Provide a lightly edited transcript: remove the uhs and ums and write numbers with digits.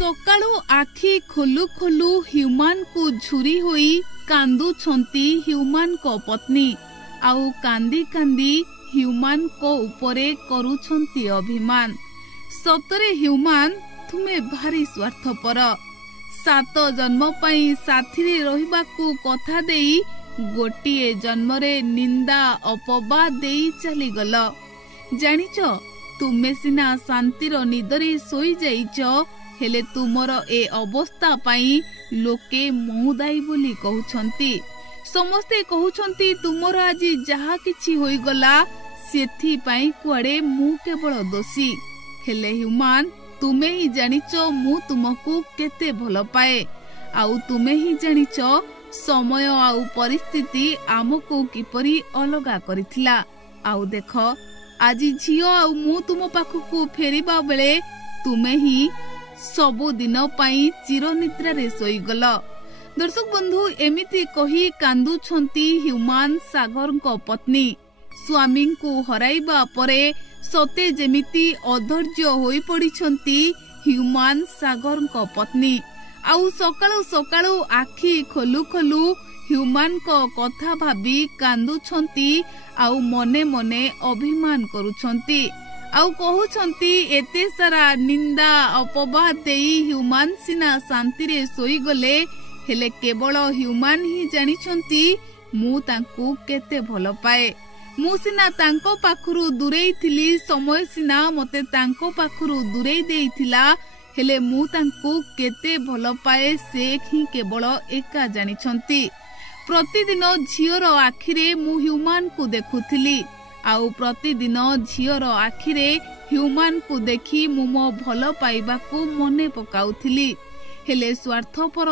सकाळू आखि खोलु खोलु ह्यूमान को झुरी होई कांदुछंती ह्यूमान को पत्नी आउ कांदी कांदी ह्यूमान को उपरे करूछंती अभिमान। सतरे ह्यूमान तुमे भारी स्वार्थपर 7 जन्म पाई साथी रे रहिबाकू कथा देई गोटिए जन्मरे निंदा अपवाद देई चली गल। जानिच तुमे सिना शांतिर निदरे सोई जाइच हेले तुमर ए अवस्था पाई लोके महुदाई बोली कहउछंती। समस्ते कहउछंती तुमर आज जहा किछि होई गला सेथि पाई कुआडे मु केवल दोषी। हेले ह्यूमान तुमे ही जानिच मु तुमको केते भल पाए आउ तुमे ही जानिच समय आउ परिस्थिति आमको किपरि अलगा करिथिला। आउ देख आज झियो आउ मु तुम पाखकू फेरिबा बेले तुमे ही सबु दिन पाई चिरनिद्रा रे सोई गल। दर्शक बंधु एमिति कही कांदुछंती ह्यूमान सागर को पत्नी। स्वामी को हराइबा परे सते जेमिति अधैर्य होई पड़िछंती ह्यूमान सागर को पत्नी। आउ सकाळु सकाळु आखि खोलु खोलु ह्यूमान को कथा भाबी कांदुछंती आउ मने मने अभिमान करूछंती आउ कहउछंती एते सारा निंदा अपवाद देई ह्यूमान सिना शांति रे सोई गले हेले केवल ह्यूमान ही जानिछंती मु तांकू केते भल पाए। मु सिना तांको पाखरु दूरेई थिली समय सिना मते तांको पाखरु दूरेई देइथिला हेले मु तांकू केते भल पाए से ही केवल एका जानिछंती। प्रतिदिन झियर आखिरे मु ह्यूमान को देखुथिली आउ प्रतिदिन झियर आखिरे ह्यूमान को देखी मु मो भल पाइबा को मने पकाउथिली हेले स्वार्थपर